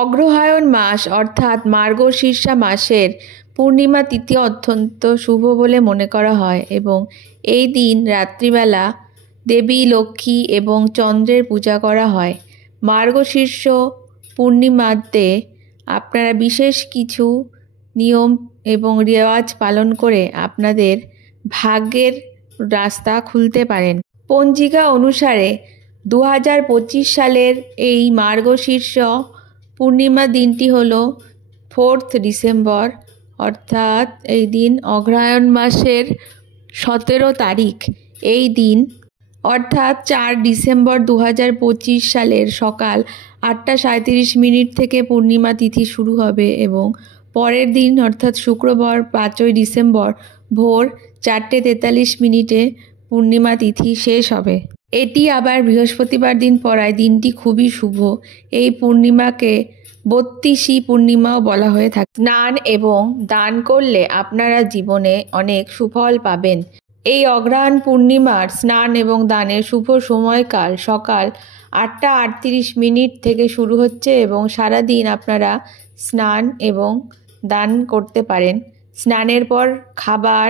অগ্রহায়ণ মাস অর্থাৎ মার্গশীর্ষা মাসের পূর্ণিমা তিথি অত্যন্ত শুভ বলে মনে করা হয় এবং এই দিন রাত্রিবেলা দেবী লক্ষ্মী এবং চন্দ্রের পূজা করা হয়। মার্গশীর্ষ পূর্ণিমাতে আপনারা বিশেষ কিছু নিয়ম এবং রেওয়াজ পালন করে আপনাদের ভাগ্যের রাস্তা খুলতে পারেন। পঞ্জিকা অনুসারে 2025 সালের এই মার্গশীর্ষ পূর্ণিমা দিনটি হলো 4 ডিসেম্বর, অর্থাৎ এই দিন অগ্রহায়ণ মাসের 17 তারিখ। এই দিন অর্থাৎ 4 ডিসেম্বর 2025 সালের সকাল 8:37 থেকে পূর্ণিমা তিথি শুরু হবে এবং পরের দিন অর্থাৎ শুক্রবার 5 ডিসেম্বর ভোর 4:43 পূর্ণিমা তিথি শেষ হবে। এটি আবার বৃহস্পতিবার দিন পড়ায় দিনটি খুবই শুভ। এই পূর্ণিমাকে 32 পূর্ণিমাও বলা হয়ে থাকে। স্নান এবং দান করলে আপনারা জীবনে অনেক সুফল পাবেন। এই অগ্রহায়ণ পূর্ণিমার স্নান এবং দানের শুভ সময়কাল সকাল 8:38 থেকে শুরু হচ্ছে এবং সারাদিন আপনারা স্নান এবং দান করতে পারেন। স্নানের পর খাবার,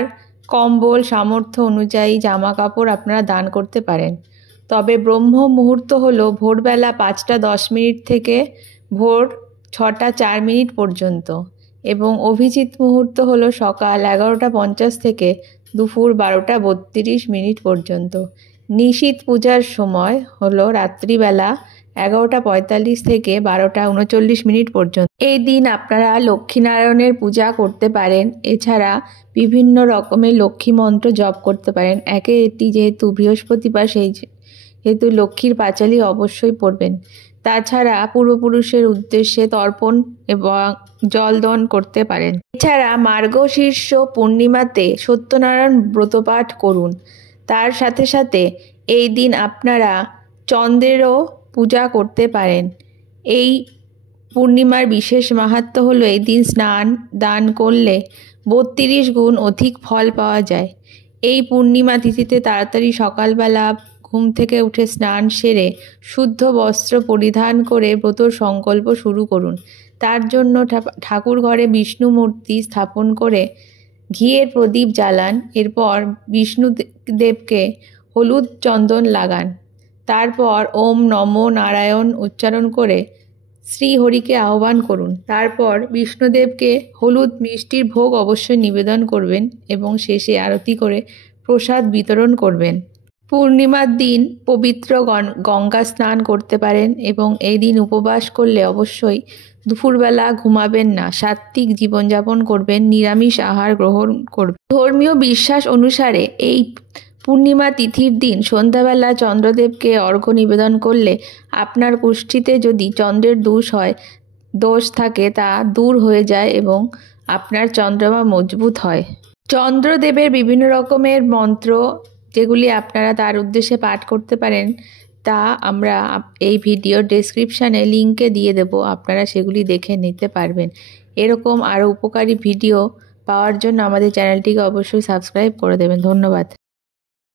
কম্বল, সামর্থ্য অনুযায়ী জামা কাপড় আপনারা দান করতে পারেন। তবে ব্রহ্ম মুহূর্ত হলো ভোরবেলা 5:10 থেকে ভোর 6:04 পর্যন্ত এবং অভিজিৎ মুহূর্ত হলো সকাল 11:50 থেকে দুপুর 12:32 পর্যন্ত। নিশীথ পূজার সময় হলো রাত্রিবেলা 11:45 থেকে 12:39 পর্যন্ত। এই দিন আপনারা লক্ষ্মীনারায়ণের পূজা করতে পারেন। এছাড়া বিভিন্ন রকমের লক্ষ্মী মন্ত্র জপ করতে পারেন। এটি যেহেতু বৃহস্পতিবার, যেহেতু লক্ষ্মীর পাঁচালী অবশ্যই পড়বেন। তাছাড়া পূর্বপুরুষের উদ্দেশ্যে তর্পণ এবং জলদান করতে পারেন। এছাড়া মার্গশীর্ষ পূর্ণিমাতে সত্যনারায়ণ ব্রতপাঠ করুন। তার সাথে সাথে এই দিন আপনারা চন্দ্রেরও পূজা করতে পারেন। এই পূর্ণিমার বিশেষ মাহাত্ম্য হলো এই দিন স্নান দান করলে 32 গুণ অধিক ফল পাওয়া যায়। এই পূর্ণিমা তিথিতে তাড়াতাড়ি সকালবেলা ঘুম থেকে উঠে স্নান সেরে শুদ্ধ বস্ত্র পরিধান করে ব্রতর সংকল্প শুরু করুন। তার জন্য ঠাকুর ঘরে বিষ্ণু মূর্তি স্থাপন করে ঘিয়ের প্রদীপ জ্বালান। এরপর বিষ্ণুদেবকে হলুদ চন্দন লাগান। তারপর ওম নমো নারায়ণ উচ্চারণ করে শ্রীহরিকে আহ্বান করুন। তারপর বিষ্ণুদেবকে হলুদ মিষ্টির ভোগ অবশ্যই নিবেদন করবেন এবং শেষে আরতি করে প্রসাদ বিতরণ করবেন। পূর্ণিমার দিন পবিত্র গঙ্গা স্নান করতে পারেন এবং এই দিন উপবাস করলে অবশ্যই দুপুরবেলা ঘুমাবেন না, সাত্ত্বিক জীবনযাপন করবেন, নিরামিষ আহার গ্রহণ করবেন। ধর্মীয় বিশ্বাস অনুসারে এই পূর্ণিমা তিথির দিন সন্ধ্যাবেলা চন্দ্রদেবকে অর্ঘ্য নিবেদন করলে আপনার কুষ্ঠিতে যদি চন্দ্রের দোষ থাকে তা দূর হয়ে যায় এবং আপনার চন্দ্রমা মজবুত হয়। চন্দ্রদেবের বিভিন্ন রকমের মন্ত্র যেগুলি আপনারা তার উদ্দেশ্যে পাঠ করতে পারেন তা আমরা এই ভিডিওর ডেসক্রিপশানে লিঙ্কে দিয়ে দেব, আপনারা সেগুলি দেখে নিতে পারবেন। এরকম আরও উপকারী ভিডিও পাওয়ার জন্য আমাদের চ্যানেলটিকে অবশ্যই সাবস্ক্রাইব করে দেবেন। ধন্যবাদ।